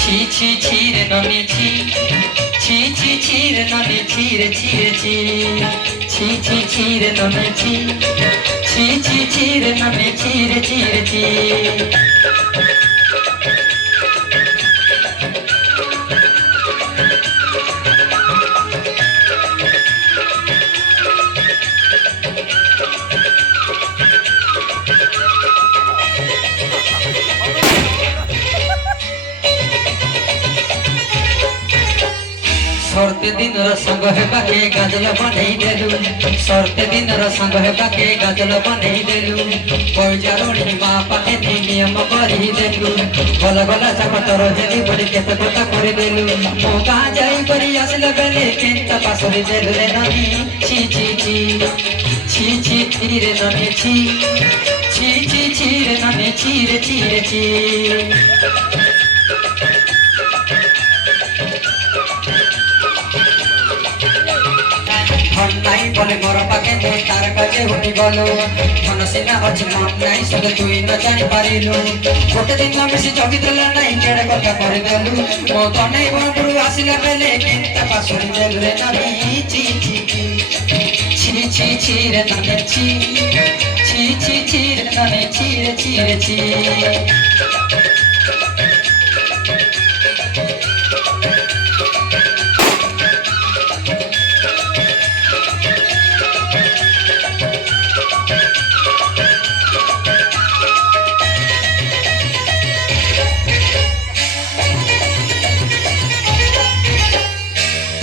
ছি ছি ছি রে ননি ছি ছি ছি ছি রে ননি ছি রে ছি রে ছি ছি ছি ছি রে ননি ছি ছি ছি ছি রে ননি ছি রে ছি রে ছি सर्ते दिन संग हेबाके गाजल बनेई देलु सर्ते दिन संग हेबाके गाजल बनेई देलु पैजारोणी माँ पाखे नियम करी देलु गल गला चापटर हेली बड़ी केते कथा कर देलु मो गाँ जाई करी आसले बेले केंता पासरे देलु रे ननी छी छी छी छी छी छी रे ननी छी छी छी छी रे ननी छी रे छी रे छी নাই বলে মোর পাকে মো তার কাছে উঠি গলো মন সিনা অছি মন নাই সব তুই ন জানি পারিলু গোটে দিন মিশি জগি দেলা নাই কেড়ে কথা করে দেলু মো তনাই বড়পুর আসিলা বেলে কেনতা পাসুরি দেলু রে ননি ছি ছি ছি ছি ছি রে ননি ছি ছি ছি ছি রে ননি ছি রে ছি রে ছি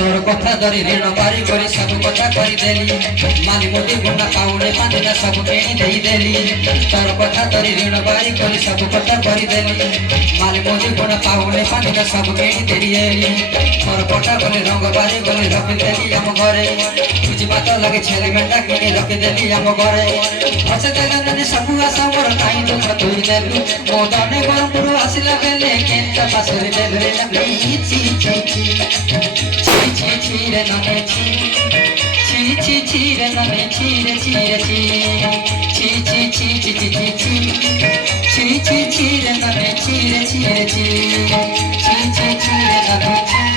तोर कथा धरी ऋण बारी करी सब कथा करी देली माली मोदी गुना पाउने पांचटा सब केणी देई देली तोर कथा धरी ऋण बारी करी सब कथा करी देली माली मोदी गुना पाउने पांचटा सब केणी देली तोर कथा गले रंग बारी गले रखी देली हम घरे तुझी बात लगे छेले मेंढा किनी रखी देली हम घरे फसे देला ननी सब आशा मोर काई दुख तुई देलु मो दने बरपुर आसिला बेले केंता पासरे देलु रे ननी ची ची ची ছি ছি রে ননে ছি ছি ছি ছি রে ননে ছি রে ছি রে ছি ছি ছি ছি ছি ছি ছি ছি ছি ছি ছি রে ননে ছি রে ছি রে ছি ছি ছি ছি রে ননে ছি